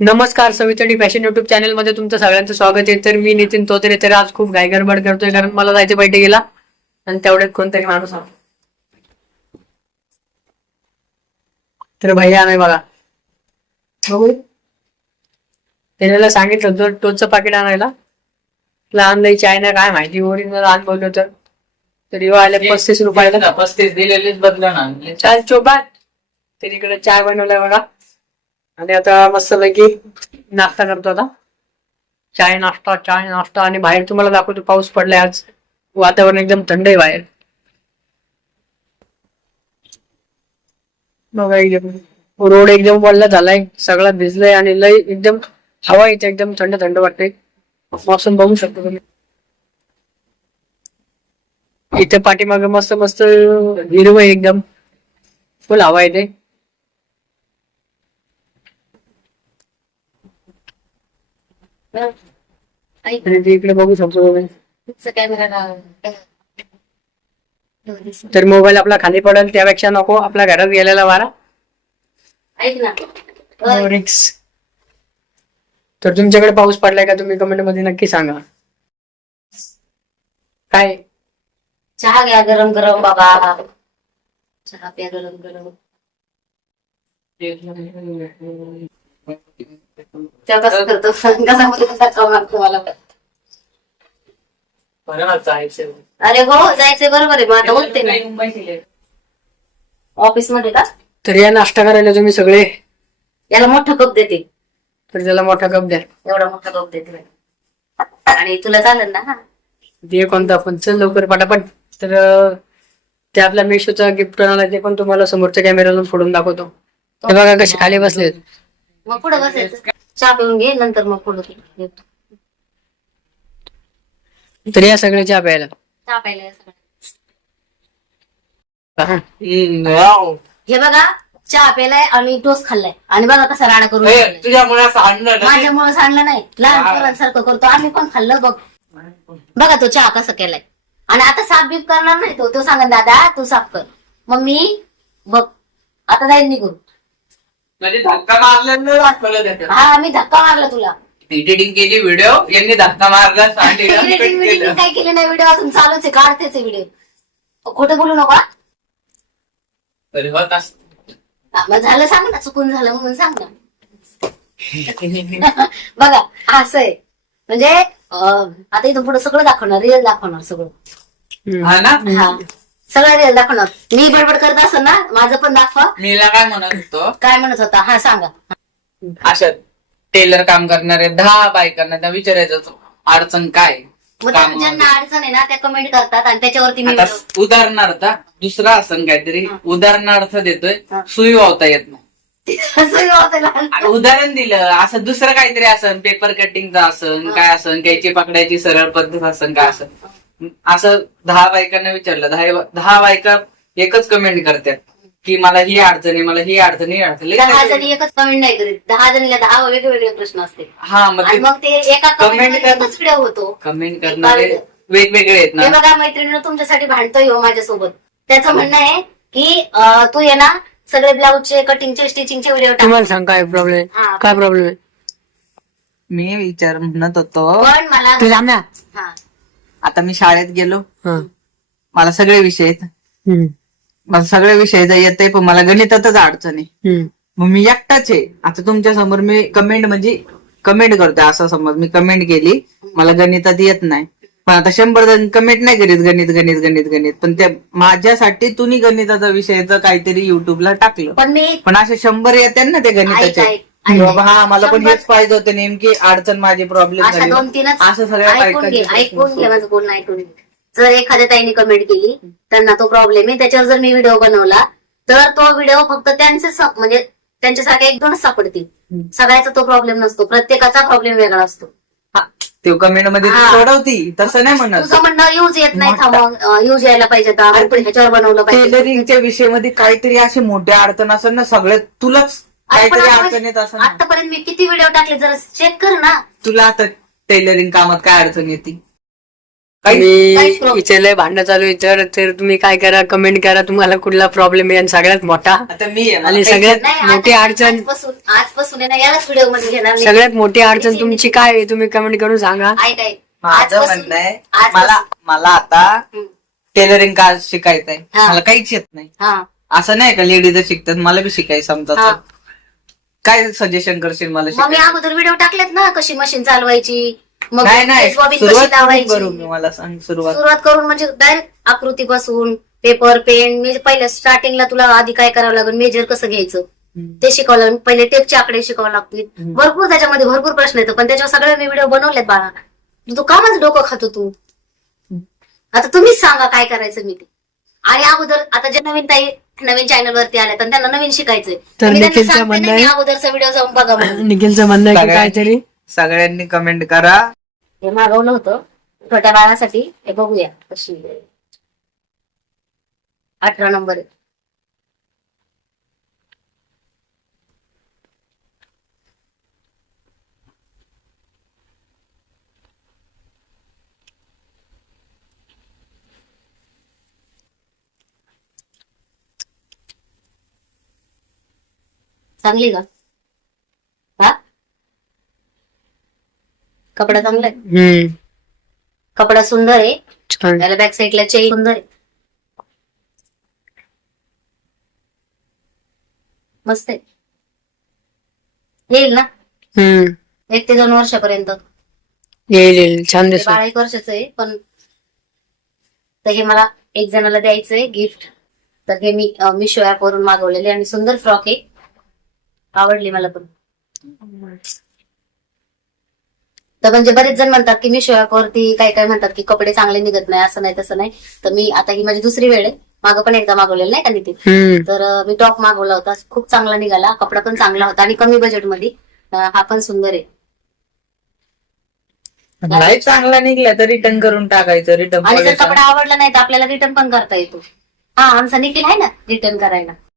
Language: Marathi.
नमस्कार, सवितडी फॅशन युट्यूब चॅनल मध्ये तुमचं सगळ्यांचं स्वागत आहे. तर मी नितीन तोतरे. तर आज खूप घाई गडबड करतोय कारण मला जायचं बैठकीला आणि तेवढ्यात कोणतरी माणूस आला. तर भैया नाही बघा, बघू त्याला सांगितलं जो टोचचं पाकिट आणायला, लहान नाही चाय ना काय माहिती ओरिजिनल आण बोललो तर येऊ आले 35 रुपयाला. 35 दिलेलीच बदला ना. चाल चोपाट. तर इकडे चाय बनवलाय बघा आणि आता मस्तपैकी नाश्ता करतो. आता चाय नाश्ता आणि बाहेर तुम्हाला दाखवतो पाऊस पडलाय. आज वातावरण एकदम थंड आहे बाहेर. बघा रोड एकदम वल्ला झालाय, सगळं भिजलंय आणि लय एकदम हवा इथे एकदम थंड थंड वाटते. मौसम बघू शकतो तुम्ही. इथे पाठीमागे मस्त मस्त हिरवं एकदम फुल हवा येते. इकडे बघू शकतो तुम्ही. तर मोबाईल आपला खाली पडेल त्यापेक्षा नको आपल्या घरात गेलेला वारा. ऐक ना, रिक्स. तर तुमच्याकडे पाऊस पडलाय का तुम्ही कमेंट मध्ये नक्की सांगा. काय चहा घ्या गरम गरम बाबा. चहा प्या गरम गरम. त्या कसं करतो कसा मारतो मला. अरे हो, जायचंय बरोबर आहे. मग आता उठते ना ऑफिस मध्ये का. तर या नाश्ता करायला तुम्ही सगळे. याला मोठा कप देते. तर त्याला मोठा कप द्या. एवढा मोठा कप देते आणि तुला चालेल ना. दे कोणता पण चल लवकर पटापट. तर ते आपल्या मेशोचा गिफ्ट आला ते पण तुम्हाला समोरच्या कॅमेऱ्यावरून फोडून दाखवतो. हे बघा कसे खाली बसले. मग पुढे बसायचं, चहा पिऊन घे, नंतर मग पुढे तर या सगळे चहा प्यायला. चहा प्यायला सगळं. हा. हे बघा, चहा प्यायलाय आणि टोस्ट खाल्लाय आणि बघा कसा राडा करून ठेवलाय. तुझ्यामुळे असं आणलं ना. माझ्यामुळे सांडलं नाही, लहान पोरांसारखं करतो. आम्ही पण खाल्लं बघ. बघा तो चहा कसा केलाय. आणि आता साफ बीप करणार नाही तो. तो सांगा दादा तू साफ कर. मग मी बघ आता जाईल निघून. म्हणजे धक्का मारल्यानं दाखवलं त्याच्यात. हा, मी धक्का मारला तुला. एडिटिंग केली व्हिडिओ, यांनी धक्का मारला. Editing काय केली नाही. व्हिडिओ अजून चालूच आहे, काढतेच व्हिडिओ. खोटं बोलू नका. मग झालं सांग ना, चुकून झालं म्हणून सांग ना. बघा असं आहे. म्हणजे आता इथून पुढे सगळं दाखवणार, रिअल दाखवणार सगळं. हा ना. हा, सगळं रिअल दाखवणार. मी बडबड करत असं ना, माझं पण दाखवा. मीला काय म्हणत होतो, काय म्हणत होता हा सांगा. अशा टेलर काम करणारे 10 बायकांना त्या विचारायचं होतं, अडचण काय. मग ज्यांना अडचण आहे ना त्या कमेंट करतात आणि त्याच्यावरती मी आता उदाहरणार्थ दुसरा असं काहीतरी उदाहरणार्थ देतोय, सुई वावता येत नाही. आता उदाहरण दिलं. असं दुसरं काहीतरी असन, पेपर कटिंगचं असन, काय असन, कैची पकडायची सरळ पद्धत असन, काय असन. असं 10 बायकांना विचारलं, 10 बायका एकच कमेंट करतात की मला ही अडचण आहे, मला ही अडचण, ही अडचण. 10 जणी एकच कमेंट नाही करीत. 10 जणीला 10 वेगवेगळे प्रश्न असते. हा, मग ते एका कमेंट व्हिडिओ होतो. कमेंट करणारे वेगवेगळे आहेत ना. हे बघा, मैत्रिणीनं तुमच्यासाठी भांडतोय हो माझ्यासोबत. त्याचं म्हणणं आहे की तू ये ना सगळे ब्लाऊजचे, कटिंगचे, स्टिचिंगचे व्हिडिओ टाक. तुम्हाला सांग काय प्रॉब्लेम. हा. काय प्रॉब्लेम आहे. मी म्हणत होतो, पण मला तू थांब ना. हा, आता मी शाळेत गेलो, हा. मला सगळे विषय आहेत, हम्म. मला सगळे विषय येत आहे, पण मला गणितातच अडचण आहे. हम्म. मग मी एकटाच आहे. आता तुमच्या समोर मी कमेंट करतोय. असं समज मी कमेंट केली, मला गणितात येत नाही, पण आता 100 जण कमेंट नाही करीत गणित गणित गणित गणित, पण त्या माझ्यासाठी तुम्ही गणिताचा विषयाचं काहीतरी युट्यूबला टाकलं. पण असे 100 येतात ना ते गणिताचे. ऐक, बाबा हा मला पण हेच पाहिजे होते, नेमकी अडचण माझी प्रॉब्लेम अशा झाली. 2-3च असं सगळ्या ऐकून घे बायकांचे माझं बोलणं ऐकून घे. जर एखाद्या ताईने कमेंट केली, त्यांना तो प्रॉब्लेम आहे, त्याच्यावर जर मी व्हिडिओ बनवला तर तो व्हिडिओ फक्त त्यांचे म्हणजे त्यांच्यासारख्या 1-2च सापडतील. सगळ्याचा तो प्रॉब्लेम नसतो, प्रत्येकाचा प्रॉब्लेम वेगळा असतो. ते कमेंट मध्ये हा. सोडवती, तसं नाही म्हणत. तुझं म्हणणं यूज येत नाही का, मग यूज यायला पाहिजे तर आपण ह्याच्यावर बनवलं पाहिजे. टेलरिंगच्या विषयामध्ये काहीतरी अशी मोठी अडचण असेल ना, सगळ्यात तुलाच काहीतरी अडचण येत असेल ना. आतापर्यंत मी किती व्हिडिओ टाकले जरा चेक कर ना. तुला आता टेलरिंग कामात काय अडचण येते. काहीच तुम्ही problem. इथे लय भांडण चालू आहे तर तुम्ही काय करा, कमेंट करा तुम्हाला कुठला प्रॉब्लेम आहे. आणि सगळ्यात मोठा आता मी आहे ना, आणि काही- सगळ्यात नाही मोठी आता अडचण, आजपासून आहे ना यालाच व्हिडिओ मध्ये घेणार मी. सगळ्यात मोठी अडचण तुमची काय आहे तुम्ही कमेंट करून सांगा. ऐक ऐक माझं आजपासून- म्हणणं आहे आजपासून- मला आता हम्म. टेलरिंग का शिकायचंय. हा. मला काहीच येत नाही. हा असं नाही का लेडीज शिकतात, मला बी शिकायचं समजा हा. तर. काय सजेशन करशील मला मग मी शिकायचं? अगोदर व्हिडिओ टाकलेत ना कशी मशीन चालवायची, मग नाही केस बॉबिन सुरुवात कशी करून लावायची. करू मी, मला सांग सुरुवात. सुरुवात करून म्हणजे डायरेक्ट आकृती बसून पेपर पेन. मी पहिल्या स्टार्टिंगला तुला आधी काय करावं लागेल, मेजर कसं घ्यायचं हम्म. ते शिकावं लागेल. पहिले टेपचे आकडे शिकावं लागतील. हम्म. भरपूर त्याच्यामध्ये भरपूर प्रश्न येतो, पण त्याच्यावर सगळे मी व्हिडिओ बनवलेत बाळा. तू का माझं डोकं खातो तू? आता तुम्हीच सांगा काय करायचं मी ते. आणि अगोदर आता जे नवीन चॅनल वरती आले तर त्यांना नवीन शिकायचंय, तर मी त्यांना निखिलचं सांगते म्हणणं ना, मी आहे- अगोदरचा व्हिडिओ जाऊन बघा म्हणून. निखिलचं म्हणणं आहे की सगळ्यांनी- काहीतरी सगळ्यांनी कमेंट करा. हे मागवलं होतं छोट्या बाळासाठी. हे बघूया कशी 18 नंबर आहे. चांगली का? हा कपडा चांगला आहे, कपडा सुंदर आहे. छान. त्याला बॅक साईडला चेन सुंदर आहे, मस्त आहे. येईल ना हम्म 1 ते 2 वर्षापर्यंत. येईल छान ते दिसत. बाळा 1 वर्षाचं आहे, पण तर हे मला एक जणाला द्यायचंय गिफ्ट. तर हे मी मिशो ऍप वरून मागवलेले आणि सुंदर फ्रॉक आहे, आवडली मला पण. तर म्हणजे बरेच जण म्हणतात की मिशो ऍप वरती काय काय म्हणतात की कपडे चांगले निघत नाही, असं नाही तसं नाही. तर मी आता ही माझी दुसरी वेळ आहे. मागं पण एकदा मागवलेलं नाही का नितीन, तर मी टॉप मागवला होता, खूप चांगला निघाला, कपडा पण चांगला होता आणि कमी बजेटमध्ये. हा पण सुंदर आहे. नाही चांगला निघला तर रिटर्न करून टाकायचं. आणि जर रिटर्न कपडा आवडला नाही तर आपल्याला रिटर्न पण करता येतो. हा आमचा निखिल आहे ना रिटर्न करायला.